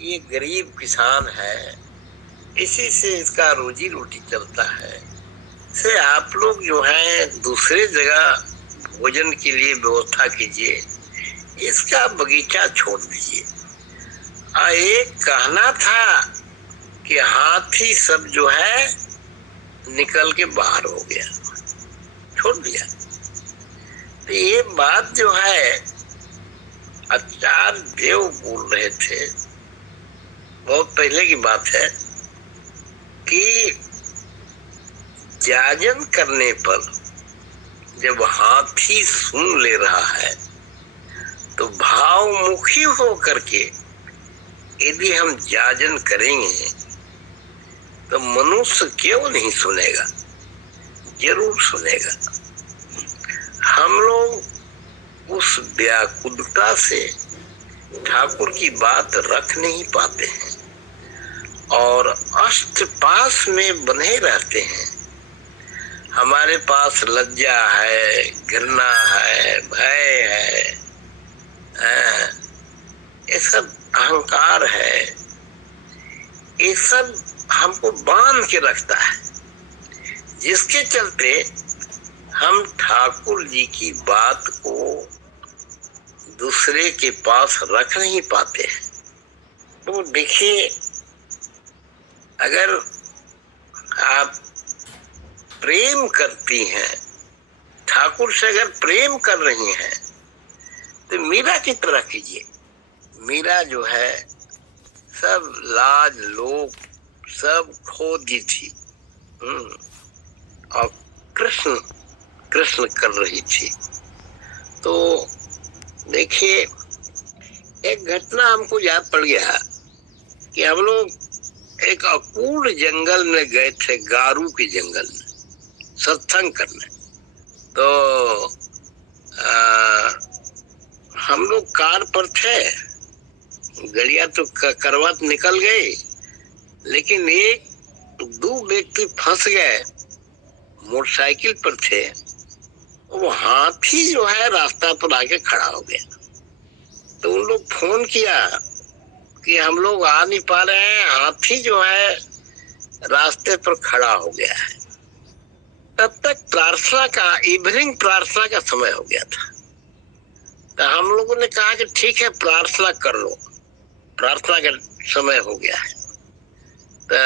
ये गरीब किसान है, इसी से इसका रोजी रोटी चलता है। से आप लोग जो है दूसरे जगह भोजन के लिए व्यवस्था कीजिए, इसका बगीचा छोड़ दीजिए। एक कहना था कि हाथी सब जो है निकल के बाहर हो गया, छोड़ दिया। तो ये बात जो है आचार्य देव बोल रहे थे, बहुत पहले की बात है, कि जाजन करने पर जब हाथी सुन ले रहा है तो भावमुखी हो करके यदि हम जाजन करेंगे तो मनुष्य क्यों नहीं सुनेगा, जरूर सुनेगा। हम लोग उस व्याकुलता से ठाकुर की बात रख नहीं पाते हैं और अष्ट पास में बने रहते हैं। हमारे पास लज्जा है, घृणा है, भय है, ये सब अहंकार है, ये सब हमको बांध के रखता है, जिसके चलते हम ठाकुर जी की बात को दूसरे के पास रख नहीं पाते हैं। तो देखिए, अगर आप प्रेम करती हैं, ठाकुर से अगर प्रेम कर रही हैं, तो मीरा की तरह कीजिए। मीरा जो है सब लाज लोग सब खो दी थी, और कृष्ण कृष्ण कर रही थी। तो देखिए, एक घटना हमको याद पड़ गया कि हम लोग एक अकूल जंगल में गए थे, गारू के जंगल में सत्संग करने। तो हम लोग कार पर थे, गड़िया तो करवट निकल गई, लेकिन एक दो व्यक्ति फंस गए, मोटरसाइकिल पर थे। वो हाथी जो है रास्ता पर आके खड़ा हो गया। तो उन लोग फोन किया कि हम लोग आ नहीं पा रहे हैं, हाथी जो है रास्ते पर खड़ा हो गया है। तब तक प्रार्थना का, इवनिंग प्रार्थना का समय हो गया था। तो हम लोगों ने कहा कि ठीक है, प्रार्थना कर लो, प्रार्थना का समय हो गया है। तो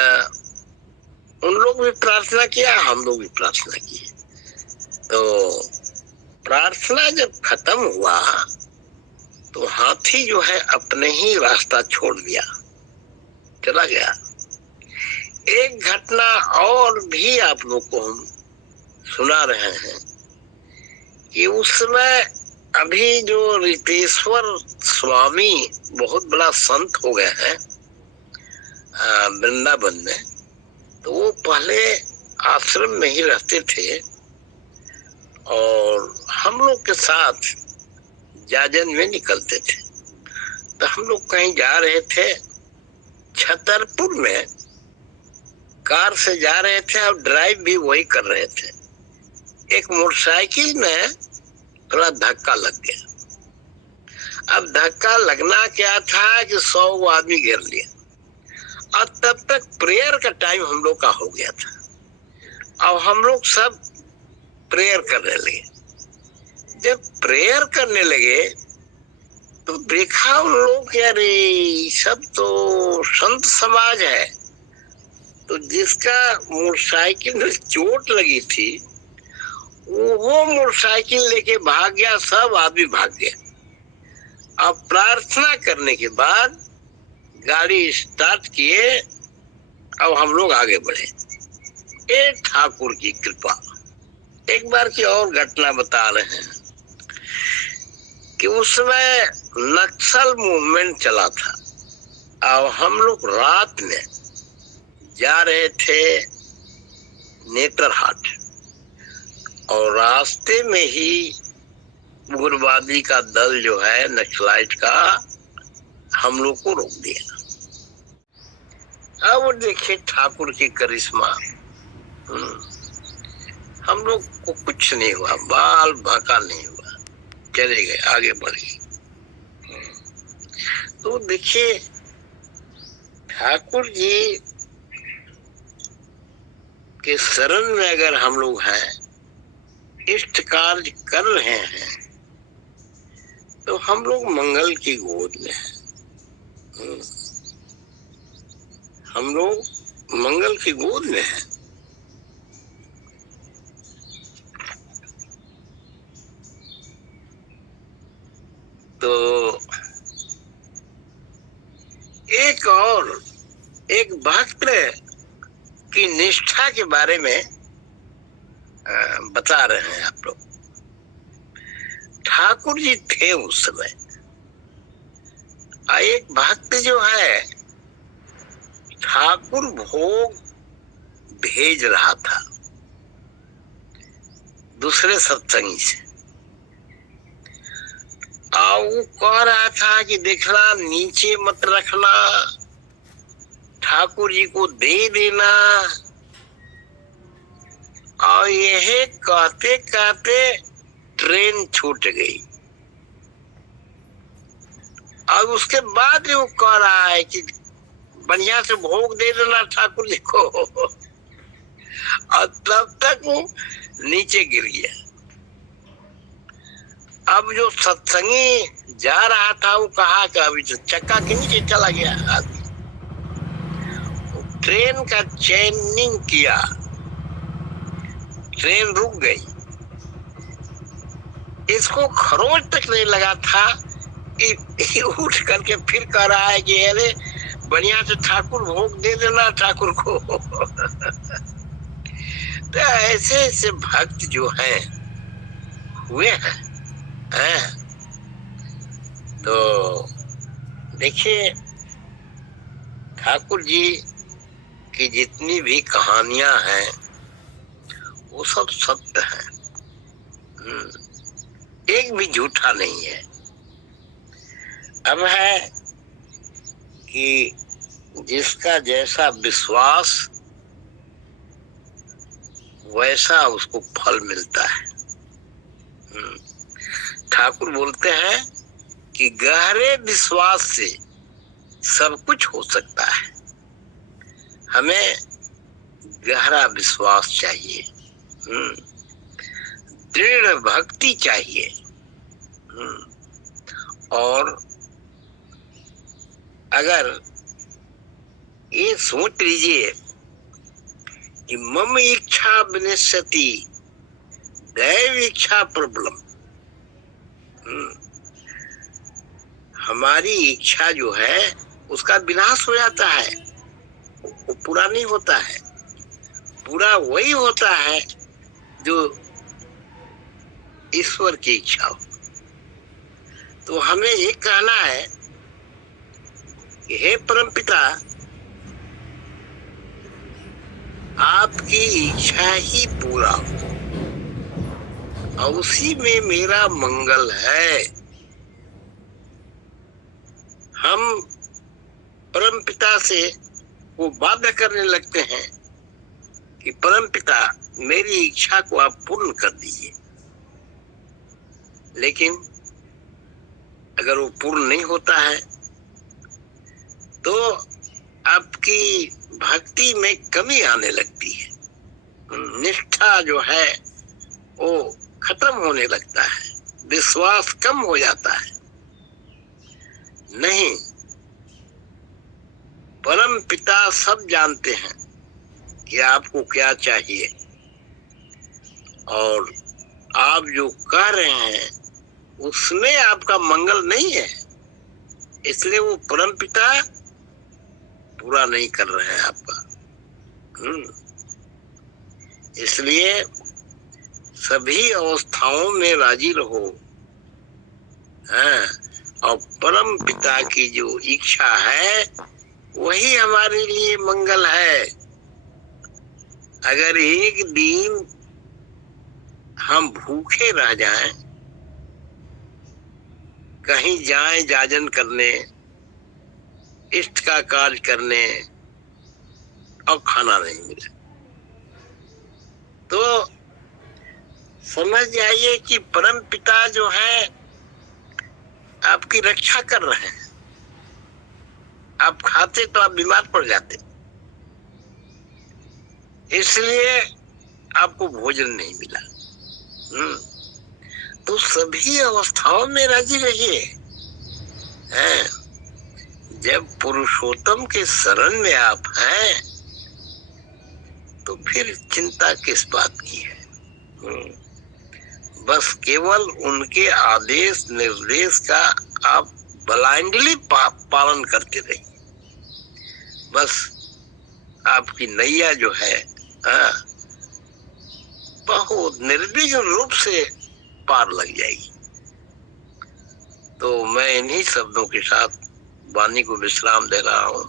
उन लोग भी प्रार्थना किया, हम लोग भी प्रार्थना किए। तो प्रार्थना जब खत्म हुआ तो हाथी जो है अपने ही रास्ता छोड़ दिया, चला गया। एक घटना और भी आप लोग को हम सुना रहे हैं कि उस समय अभी जो रितेश्वर स्वामी बहुत बड़ा संत हो गए हैं वृंदावन में, तो वो पहले आश्रम में ही रहते थे और हम लोग के साथ जाजन में निकलते थे। तो हम लोग कहीं जा रहे थे, छतरपुर में कार से जा रहे थे और ड्राइव भी वही कर रहे थे। एक मोटरसाइकिल में थोड़ा धक्का लग गया। अब धक्का लगना क्या था कि 100 आदमी घेर लिया, और तब तक प्रेयर का टाइम हम लोग का हो गया था। और हम लोग सब प्रेयर करने लगे। जब प्रेयर करने लगे तो देखा उन लोग कि अरे सब तो संत समाज है। तो जिसका मोटरसाइकिल में चोट लगी थी वो मोटरसाइकिल लेके भाग गया, सब आदमी भाग गया। अब प्रार्थना करने के बाद गाड़ी स्टार्ट किए और हम लोग आगे बढ़े। ये ठाकुर की कृपा। एक बार की और घटना बता रहे हैं कि उस समय नक्सल मूवमेंट चला था और हम लोग रात में जा रहे थे नेतरहाट, और रास्ते में ही उग्रवादी का दल जो है नक्सलाइट का हम लोग को रोक दिया। अब देखिए ठाकुर की करिश्मा, हम लोग को कुछ नहीं हुआ, बाल बांका नहीं हुआ, चले गए, आगे बढ़ गए। तो देखिए, ठाकुर जी के शरण में अगर हम लोग हैं, इष्ट कार्य कर रहे हैं, तो हम लोग मंगल की गोद में हैं। हम लोग मंगल की गोद में हैं। तो एक भक्त की निष्ठा के बारे में बता रहे हैं आप लोग। ठाकुर जी थे उस समय, एक भक्त जो है ठाकुर भोग भेज रहा था दूसरे सत्संगी से, और वो कह रहा था कि देखना, नीचे मत रखना, ठाकुर जी को दे देना। और यह कहते कहते ट्रेन छूट गई। और उसके बाद वो कह रहा है कि बढ़िया से भोग दे देना ठाकुर जी को। और तब तक वो नीचे गिर गया। अब जो सत्संगी जा रहा था वो कहा कि अभी तो चक्का के नीचे चला गया आदमी। ट्रेन का चेनिंग किया, ट्रेन रुक गई। इसको खरोच तक नहीं लगा था कि उठ करके फिर कह रहा है कि अरे बढ़िया से ठाकुर भोग दे देना ठाकुर को। तो ऐसे ऐसे भक्त जो हैं हुए हैं। तो देखिए, ठाकुर जी की जितनी भी कहानियां हैं वो सब सत्य है, एक भी झूठा नहीं है। अब है कि जिसका जैसा विश्वास वैसा उसको फल मिलता है। ठाकुर बोलते हैं कि गहरे विश्वास से सब कुछ हो सकता है। हमें गहरा विश्वास चाहिए, दृढ़ भक्ति चाहिए। और अगर ये सोच लीजिए कि मम इच्छा विनश्यति दैव इच्छा प्रबलम, हमारी इच्छा जो है उसका विनाश हो जाता है, वो पूरा नहीं होता है। पूरा वही होता है जो ईश्वर की इच्छा हो। तो हमें ये कहना है कि हे परमपिता, आपकी इच्छा ही पूरा हो और उसी में मेरा मंगल है। हम परमपिता से वो वादा करने लगते हैं कि परमपिता मेरी इच्छा को आप पूर्ण कर दीजिए। लेकिन अगर वो पूर्ण नहीं होता है तो आपकी भक्ति में कमी आने लगती है, निष्ठा जो है वो खत्म होने लगता है, विश्वास कम हो जाता है। नहीं, परम पिता सब जानते हैं कि आपको क्या चाहिए, और आप जो कह रहे हैं उसमें आपका मंगल नहीं है, इसलिए वो परम पिता पूरा नहीं कर रहे हैं आपका। इसलिए सभी अवस्थाओं में राजी रहो, और परम पिता की जो इच्छा है वही हमारे लिए मंगल है। अगर एक दिन हम भूखे रह जाएं, कहीं जाएं जाजन करने, इष्ट का कार्य करने, और खाना नहीं मिले, तो समझ जाइए कि परम पिता जो है आपकी रक्षा कर रहे हैं, आप खाते तो आप बीमार पड़ जाते, इसलिए आपको भोजन नहीं मिला। तो सभी अवस्थाओं में राजी रहिए। हैं? जब पुरुषोत्तम के शरण में आप हैं तो फिर चिंता किस बात की है। बस केवल उनके आदेश निर्देश का आप ब्लाइंडली पालन करते रहिए। बस आपकी नैया जो है बहुत निर्विघ्न रूप से पार लग जाएगी। तो मैं इन्हीं शब्दों के साथ वाणी को विश्राम दे रहा हूँ।